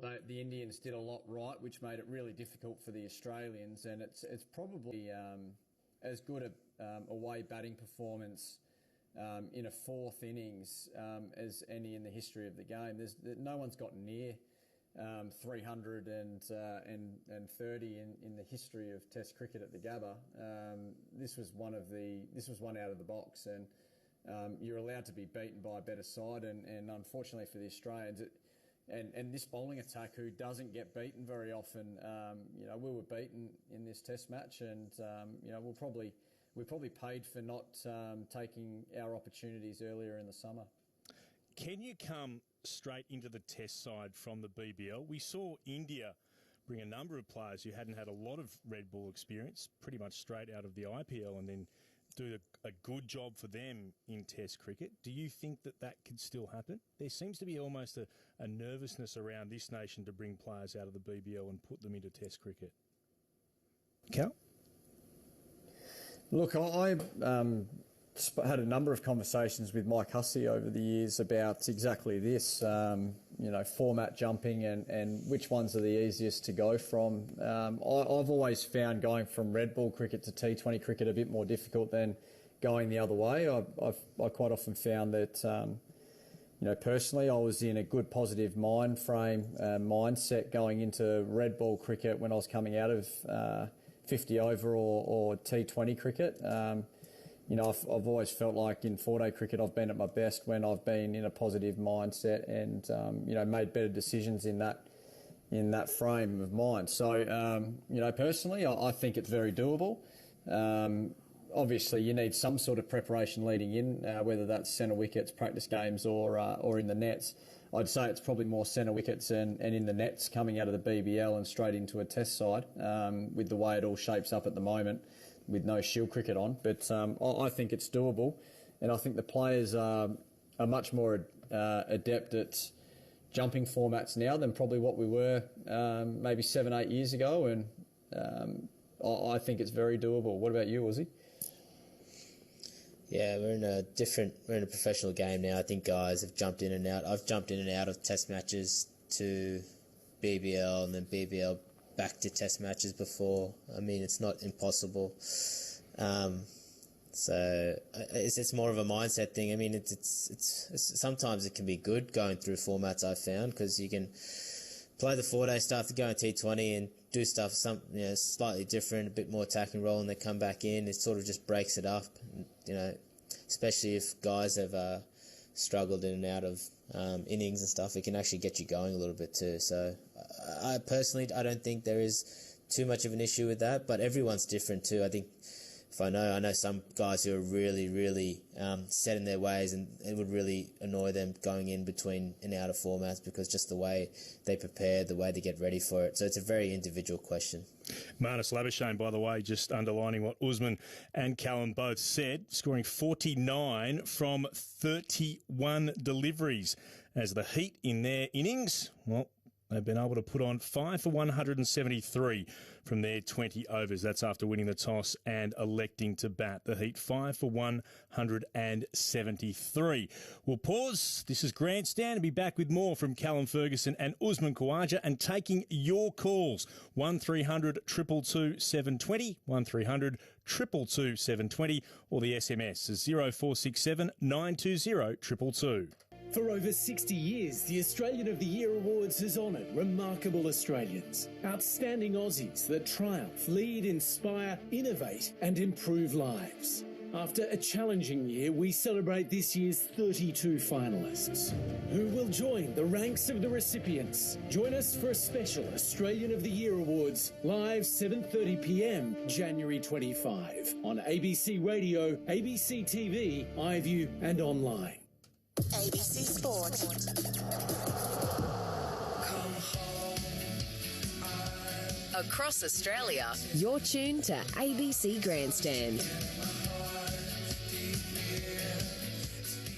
The Indians did a lot right, which made it really difficult for the Australians, and it's probably as good a away batting performance in a fourth innings as any in the history of the game. No one's gotten near 330 in the history of Test cricket at the Gabba. This was one out of the box, and you're allowed to be beaten by a better side, and unfortunately for the Australians, and this bowling attack, who doesn't get beaten very often, we were beaten in this Test match, and we probably paid for not taking our opportunities earlier in the summer. Can you come straight into the Test side from the BBL? We saw India bring a number of players who hadn't had a lot of red ball experience, pretty much straight out of the IPL, and then do a good job for them in Test cricket. Do you think that could still happen? There seems to be almost a nervousness around this nation to bring players out of the BBL and put them into Test cricket. Cal? Look, I had a number of conversations with Mike Hussey over the years about exactly this, format jumping and which ones are the easiest to go from. I've always found going from red ball cricket to T20 cricket a bit more difficult than going the other way. I quite often found that, personally, I was in a good positive mindset going into red ball cricket when I was coming out of 50 over or T20 cricket. I've always felt like in 4-day cricket I've been at my best when I've been in a positive mindset and made better decisions in that frame of mind. So personally, I think it's very doable. Obviously, you need some sort of preparation leading in, whether that's centre wickets, practice games, or in the nets. I'd say it's probably more centre wickets and in the nets coming out of the BBL and straight into a Test side, with the way it all shapes up at the moment, with no Shield cricket on. But I think it's doable, and I think the players are much more adept at jumping formats now than probably what we were maybe 7-8 years ago, and I think it's very doable. What about you, Ozzy? Yeah, we're in a professional game now. I think guys have jumped in and out. I've jumped in and out of Test matches to BBL and then BBL back to Test matches before. I mean, it's not impossible. So it's more of a mindset thing. I mean, it's sometimes it can be good going through formats, I've found, because you can play the 4-day stuff, go in T20 and do stuff slightly different, a bit more attacking role, and then come back in. It sort of just breaks it up, especially if guys have struggled in and out of innings and stuff. It can actually get you going a little bit too. So I personally don't think there is too much of an issue with that, but everyone's different too. I think I know some guys who are really, really set in their ways, and it would really annoy them going in between and out of formats because just the way they prepare, the way they get ready for it. So it's a very individual question. Marnus Labuschagne, by the way, just underlining what Usman and Callum both said, scoring 49 from 31 deliveries as the Heat in their innings, well, they've been able to put on 5 for 173 from their 20 overs. That's after winning the toss and electing to bat. The Heat 5 for 173. We'll pause. This is Grandstand. Be back with more from Callum Ferguson and Usman Khawaja and taking your calls. 1300 222 720, 1300 222 720, or the SMS is 0467 920 222. For over 60 years, the Australian of the Year Awards has honoured remarkable Australians, outstanding Aussies that triumph, lead, inspire, innovate and improve lives. After a challenging year, we celebrate this year's 32 finalists, who will join the ranks of the recipients. Join us for a special Australian of the Year Awards, live 7:30pm, January 25, on ABC Radio, ABC TV, iView and online. ABC Sport. Across Australia, you're tuned to ABC Grandstand.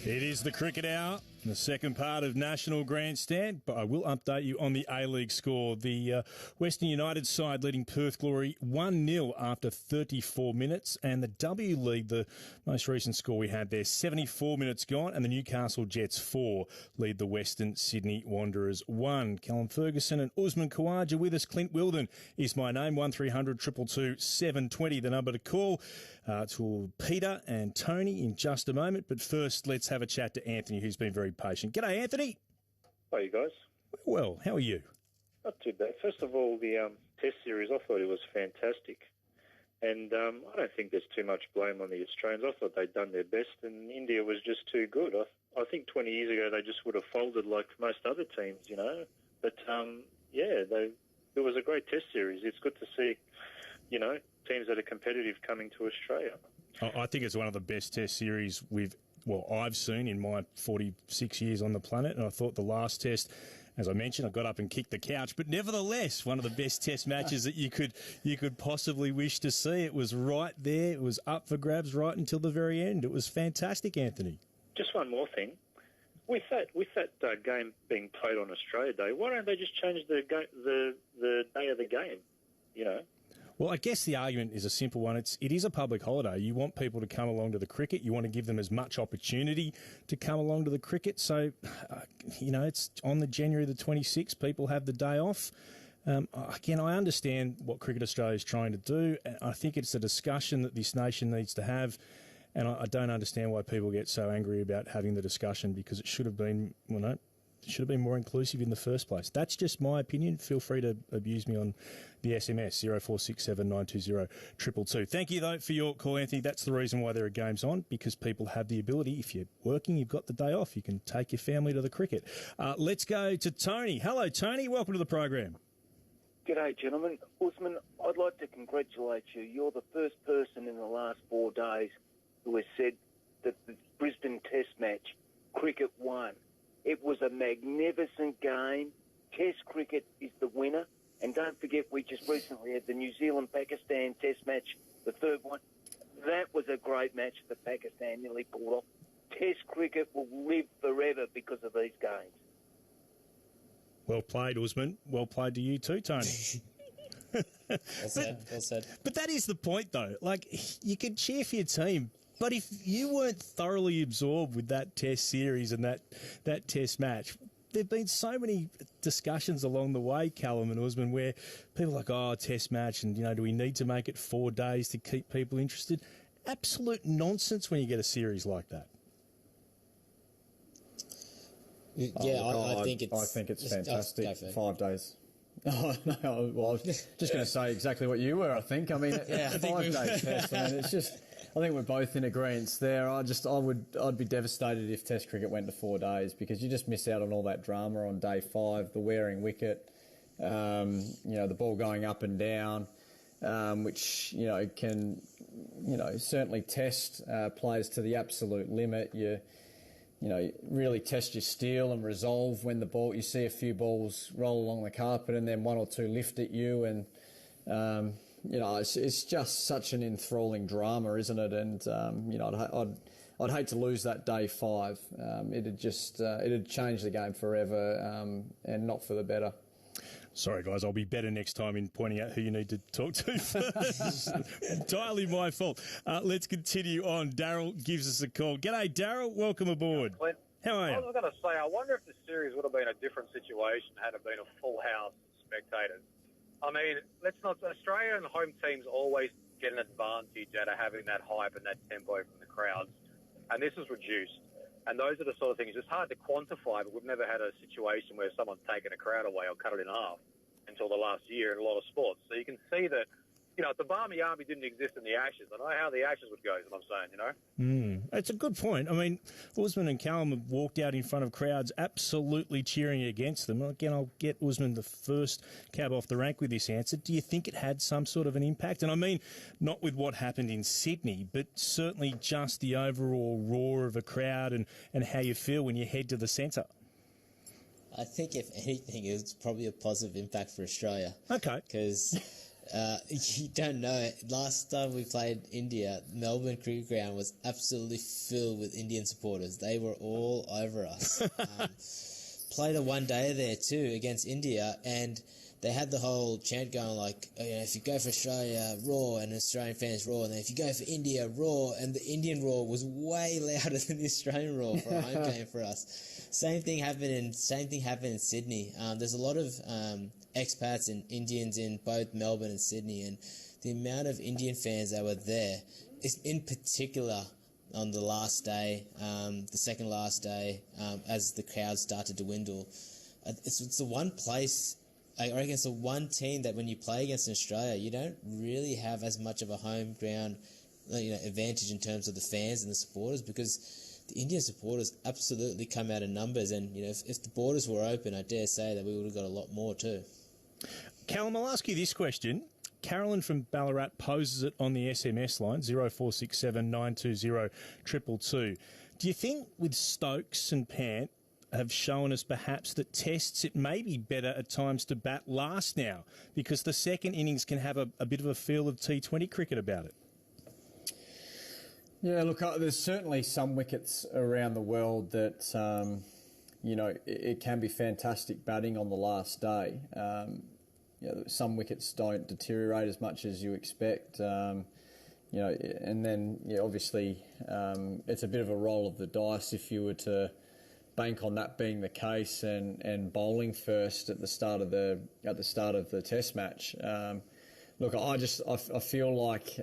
It is the Cricket Hour. In the second part of National Grandstand, but I will update you on the A-League score. The Western United side leading Perth Glory 1-0 after 34 minutes, and the W League, the most recent score we had there, 74 minutes gone, and the Newcastle Jets 4 lead the Western Sydney Wanderers 1. Callum Ferguson and Usman Khawaja with us. Clint Wilden is my name, 1300 222 720, the number to call. To Peter and Tony in just a moment. But first, let's have a chat to Anthony, who's been very patient. G'day, Anthony. How are you guys? Well, how are you? Not too bad. First of all, the Test series, I thought it was fantastic. And I don't think there's too much blame on the Australians. I thought they'd done their best, and India was just too good. I think 20 years ago they just would have folded like most other teams, you know. But, it was a great Test series. It's good to see, you know, teams that are competitive coming to Australia. I think it's one of the best Test series I've seen in my 46 years on the planet, and I thought the last Test, as I mentioned, I got up and kicked the couch, but nevertheless, one of the best Test matches that you could possibly wish to see. It was right there. It was up for grabs right until the very end. It was fantastic, Anthony. Just one more thing. With that game being played on Australia Day, why don't they just change the day of the game, you know? Well, I guess the argument is a simple one. It is a public holiday. You want people to come along to the cricket. You want to give them as much opportunity to come along to the cricket. So, it's on the January the 26th. People have the day off. Again, I understand what Cricket Australia is trying to do. I think it's a discussion that this nation needs to have. And I don't understand why people get so angry about having the discussion, because it should have been, more inclusive in the first place. That's just my opinion. Feel free to abuse me on the SMS, 0467 920 222. Thank you, though, for your call, Anthony. That's the reason why there are games on, because people have the ability. If you're working, you've got the day off. You can take your family to the cricket. Let's go to Tony. Hello, Tony. Welcome to the program. G'day, gentlemen. Usman, I'd like to congratulate you. You're the first person in the last 4 days who has said that the Brisbane Test match, cricket won. It was a magnificent game. Test cricket is the winner. And don't forget, we just recently had the New Zealand-Pakistan Test match, the third one. That was a great match that Pakistan nearly pulled off. Test cricket will live forever because of these games. Well played, Usman. Well played to you too, Tony. Well said. But that is the point, though. Like, you can cheer for your team, but if you weren't thoroughly absorbed with that Test series and that Test match, there have been so many discussions along the way, Callum and Usman, where people are like, Test match, and, do we need to make it 4 days to keep people interested? Absolute nonsense when you get a series like that. Yeah, I think it's fantastic. 5 days. Oh, no, well, I was just going to say exactly what you were, I think. I mean, 5 days Test. I mean, it's just, I think we're both in agreement there. I'd be devastated if Test cricket went to 4 days, because you just miss out on all that drama on day 5, the wearing wicket, the ball going up and down, which, can, certainly test players to the absolute limit. Really test your steel and resolve when you see a few balls roll along the carpet and then one or two lift at you, and it's just such an enthralling drama, isn't it? And I'd hate to lose that day 5. It'd change the game forever, and not for the better. Sorry, guys, I'll be better next time in pointing out who you need to talk to first. Entirely my fault. Let's continue on. Daryl gives us a call. G'day, Daryl. Welcome aboard. Clint, how are you? I was going to say, I wonder if the series would have been a different situation had it been a full house of spectators. I mean, Australia and home teams always get an advantage out of having that hype and that tempo from the crowds, and this is reduced. And those are the sort of things, it's hard to quantify, but we've never had a situation where someone's taken a crowd away or cut it in half until the last year in a lot of sports. So you can see that, if the Barmy Army didn't exist in the Ashes, I know how the Ashes would go, is what I'm saying, It's a good point. I mean, Usman and Callum have walked out in front of crowds absolutely cheering against them. Again, I'll get Usman the first cab off the rank with this answer. Do you think it had some sort of an impact? And I mean, not with what happened in Sydney, but certainly just the overall roar of a crowd and how you feel when you head to the centre. I think, if anything, it's probably a positive impact for Australia. Okay. Because You don't know. Last time we played India, Melbourne Cricket Ground was absolutely filled with Indian supporters. They were all over us. Played a one-day there too against India, and they had the whole chant going like, if you go for Australia, roar, and Australian fans roar, and then if you go for India, roar, and the Indian roar was way louder than the Australian roar for a home game for us. Same thing happened in Sydney. There's a lot of expats and Indians in both Melbourne and Sydney, and the amount of Indian fans that were there, is in particular on the last day, the second last day, as the crowd started to dwindle. It's the one place, I reckon it's the one team that when you play against Australia, you don't really have as much of a home ground advantage in terms of the fans and the supporters, because the Indian supporters absolutely come out in numbers, and if the borders were open, I dare say that we would have got a lot more too. Callum, I'll ask you this question. Carolyn from Ballarat poses it on the SMS line, 0467 920 222. Do you think with Stokes and Pant have shown us perhaps that tests, it may be better at times to bat last now, because the second innings can have a bit of a feel of T20 cricket about it? Yeah, look, there's certainly some wickets around the world that, it can be fantastic batting on the last day. Some wickets don't deteriorate as much as you expect, and then obviously it's a bit of a roll of the dice if you were to bank on that being the case and bowling first at the start of the Test match. Look, I feel like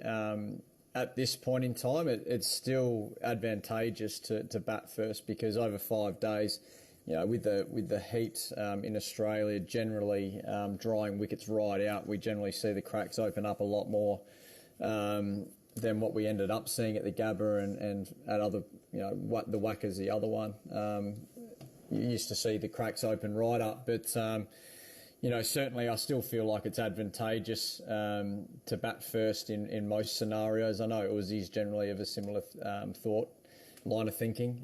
at this point in time it's still advantageous to bat first, because over 5 days, with the heat in Australia, generally drying wickets right out, we generally see the cracks open up a lot more than what we ended up seeing at the Gabba and at other, the Wacker's the other one. You used to see the cracks open right up, but certainly I still feel like it's advantageous to bat first in most scenarios. I know Aussies generally have a similar line of thinking.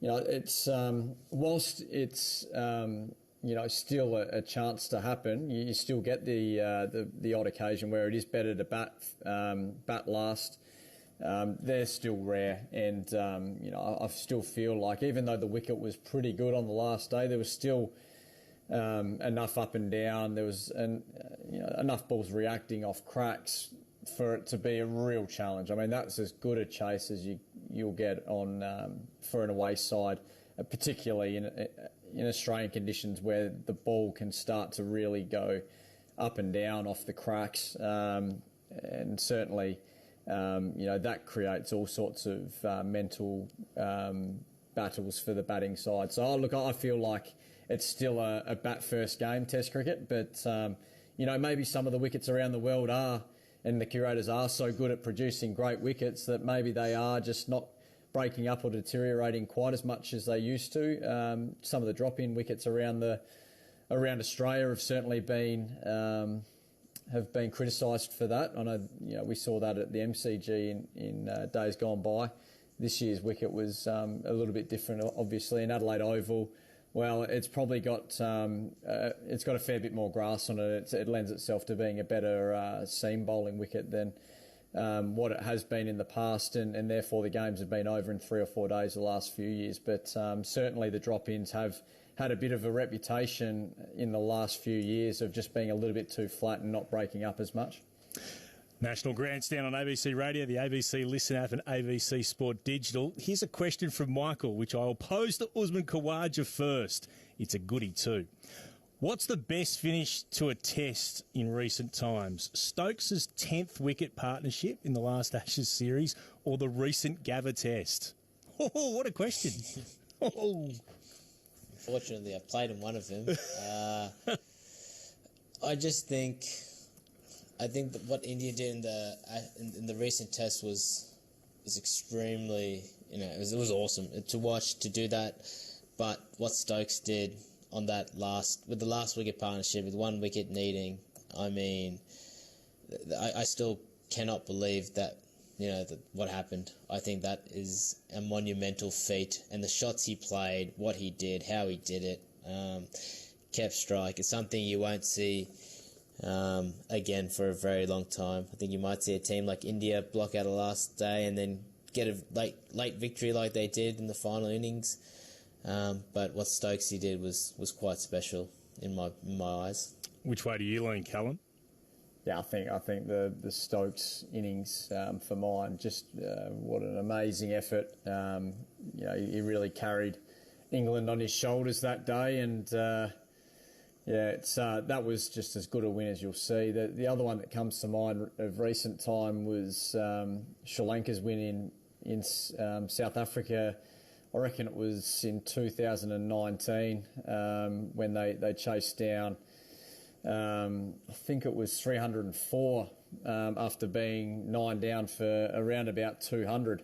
It's whilst it's still a chance to happen, you still get the odd occasion where it is better to bat last. They're still rare, and I still feel like even though the wicket was pretty good on the last day, there was still enough up and down. There was enough balls reacting off cracks for it to be a real challenge. I mean, that's as good a chase as you'll get on for an away side, particularly in Australian conditions where the ball can start to really go up and down off the cracks, and certainly that creates all sorts of mental battles for the batting side. So look, I feel like it's still a bat first game, Test cricket, but maybe some of the wickets around the world are, and the curators are so good at producing great wickets that maybe they are just not breaking up or deteriorating quite as much as they used to. Some of the drop-in wickets around Australia have certainly been criticised for that. I know we saw that at the MCG in days gone by. This year's wicket was a little bit different, obviously. In Adelaide Oval, well, it's probably got it's got a fair bit more grass on it. It lends itself to being a better seam bowling wicket than what it has been in the past, and therefore the games have been over in 3 or 4 days the last few years. But certainly the drop-ins have had a bit of a reputation in the last few years of just being a little bit too flat and not breaking up as much. National Grandstand on ABC Radio, the ABC Listen app and ABC Sport Digital. Here's a question from Michael, which I'll pose to Usman Khawaja first. It's a goodie too. What's the best finish to a test in recent times? Stokes' 10th wicket partnership in the last Ashes series or the recent Gabba test? Oh, what a question. Fortunately, I played in one of them. I think that what India did in the recent test was extremely, it was awesome to watch, to do that. But what Stokes did on with the last wicket partnership, with 1 wicket needing, I mean, I still cannot believe that, what happened. I think that is a monumental feat, and the shots he played, what he did, how he did it, kept strike. It's something you won't see again for a very long time. I think you might see a team like India block out the last day and then get a late victory like they did in the final innings. But what Stokesy did was quite special in my eyes. Which way do you lean, Callum? Yeah, I think the Stokes innings for mine, just what an amazing effort. He really carried England on his shoulders that day, and that was just as good a win as you'll see. The other one that comes to mind of recent time was Sri Lanka's win in South Africa. I reckon it was in 2019 when they chased down, I think it was 304 after being 9 down for around about 200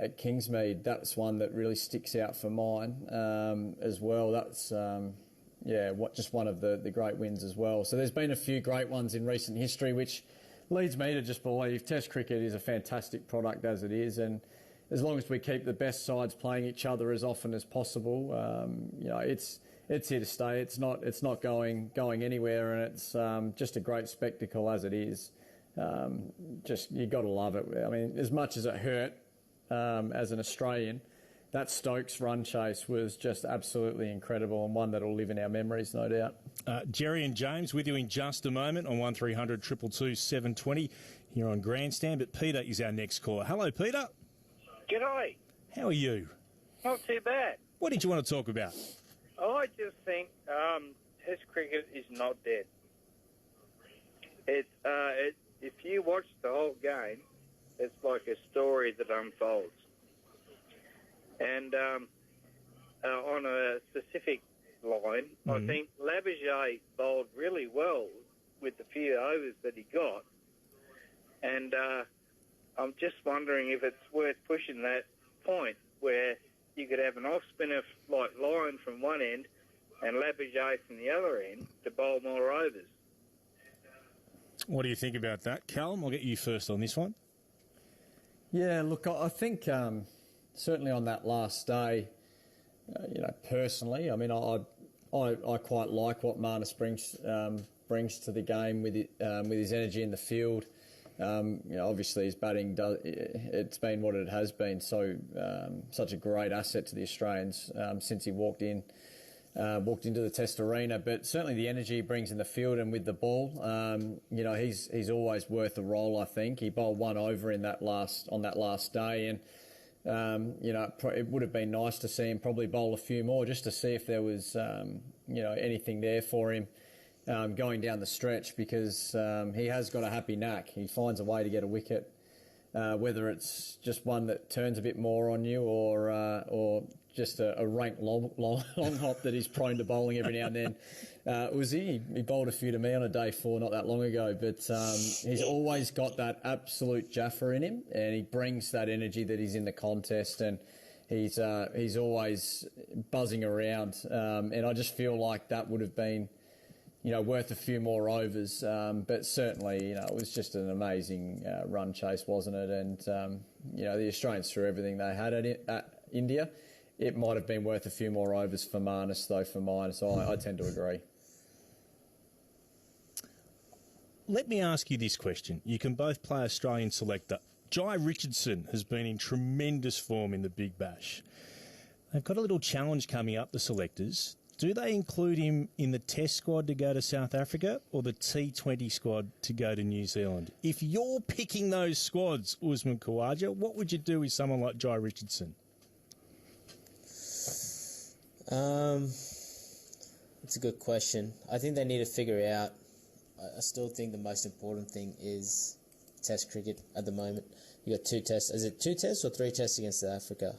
at Kingsmead. That's one that really sticks out for mine as well. That's just one of the great wins as well. So there's been a few great ones in recent history, which leads me to just believe Test cricket is a fantastic product as it is, and as long as we keep the best sides playing each other as often as possible, it's here to stay. It's not going anywhere, and it's just a great spectacle as it is. You got to love it. I mean, as much as it hurt as an Australian, that Stokes run chase was just absolutely incredible, and one that will live in our memories, no doubt. Jerry and James with you in just a moment on 1300 222 720 here on Grandstand. But Peter is our next caller. Hello, Peter. G'day. How are you? Not too bad. What did you want to talk about? I just think Test cricket is not dead. If you watch the whole game, it's like a story that unfolds. And on a specific line, I think Labuschagne bowled really well with the few overs that he got. And I'm just wondering if it's worth pushing that point where you could have an off-spinner like Lyon from one end and Labuschagne from the other end to bowl more overs. What do you think about that? Callum, I'll get you first on this one. Yeah, look, I think certainly on that last day, personally, I mean, I quite like what Marnus brings to the game with his energy in the field. Obviously his batting it's been what it has been. So such a great asset to the Australians since he walked into the Test arena. But certainly the energy he brings in the field and with the ball, he's always worth a roll. I think he bowled one over on that last day, and it would have been nice to see him probably bowl a few more just to see if there was anything there for him. Going down the stretch, because he has got a happy knack. He finds a way to get a wicket, whether it's just one that turns a bit more on you or just a rank long hop that he's prone to bowling every now and then. He bowled a few to me on a day 4 not that long ago, but he's always got that absolute jaffa in him, and he brings that energy that he's in the contest, and he's always buzzing around, and I just feel like that would have been worth a few more overs. But certainly, it was just an amazing run chase, wasn't it? And, the Australians threw everything they had at India. It might have been worth a few more overs for Marnus, though, for mine. So I tend to agree. Let me ask you this question. You can both play Australian selector. Jai Richardson has been in tremendous form in the Big Bash. They've got a little challenge coming up, the selectors. Do they include him in the Test squad to go to South Africa or the T20 squad to go to New Zealand? If you're picking those squads, Usman Khawaja, what would you do with someone like Jai Richardson? It's a good question. I think they need to figure out. I still think the most important thing is Test cricket at the moment. You got 2 tests. Is it 2 tests or 3 tests against South Africa?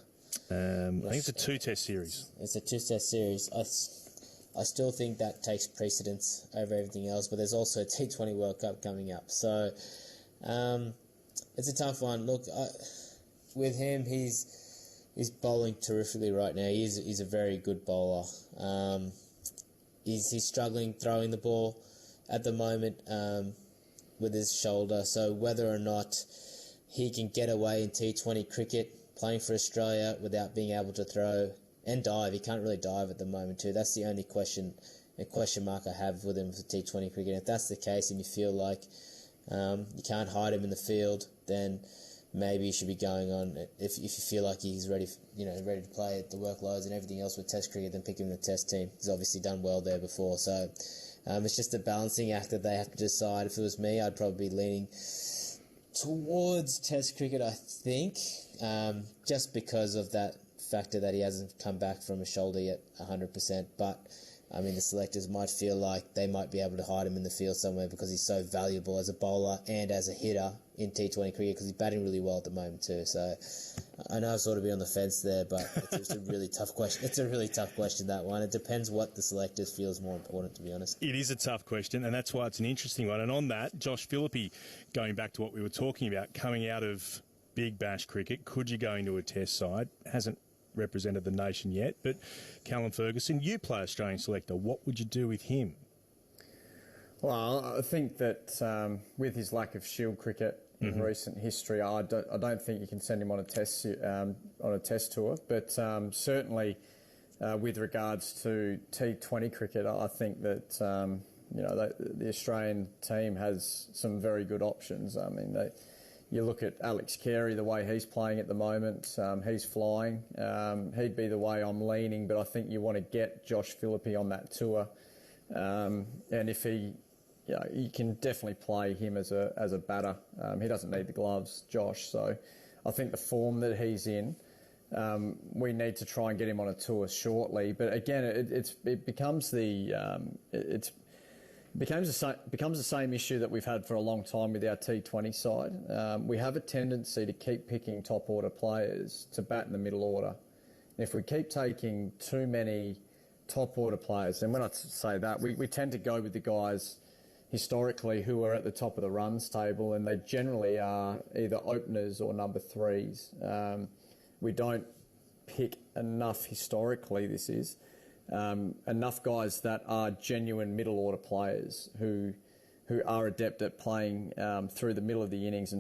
I think it's a 2-test series. It's a 2-test series. I still think that takes precedence over everything else, but there's also a T20 World Cup coming up. So it's a tough one. Look, with him, he's bowling terrifically right now. He's a very good bowler. He's struggling throwing the ball at the moment with his shoulder. So whether or not he can get away in T20 cricket playing for Australia without being able to throw and dive. He can't really dive at the moment too. That's the only question a question mark I have with him for T20 cricket. If that's the case and you feel like you can't hide him in the field, then maybe you should be going on. If you feel like he's ready, ready to play at the workloads and everything else with Test cricket, then pick him in the Test team. He's obviously done well there before. So it's just a balancing act that they have to decide. If it was me, I'd probably be leaning towards Test cricket, I think, just because of that factor that he hasn't come back from a shoulder yet 100%. But I mean, the selectors might feel like they might be able to hide him in the field somewhere because he's so valuable as a bowler and as a hitter in T20 cricket, because he's batting really well at the moment too. So I know I've sort of been on the fence there, but it's a really tough question. It's a really tough question, that one. It depends what the selectors feel is more important, to be honest. It is a tough question, and that's why it's an interesting one. And on that, Josh Philippe, going back to what we were talking about, coming out of Big Bash cricket, could you go into a Test side? Hasn't represented the nation yet, but Callum Ferguson, you play Australian selector. What would you do with him? Well, I think that with his lack of Shield cricket in recent history, I don't think you can send him on a test tour. But certainly, with regards to T20 cricket, I think that the Australian team has some very good options. I mean, you look at Alex Carey, the way he's playing at the moment, he's flying. He'd be the way I'm leaning, but I think you want to get Josh Philippe on that tour. And if he, you can definitely play him as a batter. He doesn't need the gloves, Josh. So I think the form that he's in, we need to try and get him on a tour shortly. But again, it becomes the same issue that we've had for a long time with our T20 side. We have a tendency to keep picking top order players to bat in the middle order. If we keep taking too many top order players, and when I say that, we tend to go with the guys historically who are at the top of the runs table, and they generally are either openers or number threes. We don't pick enough historically, enough guys that are genuine middle order players who are adept at playing through the middle of the innings and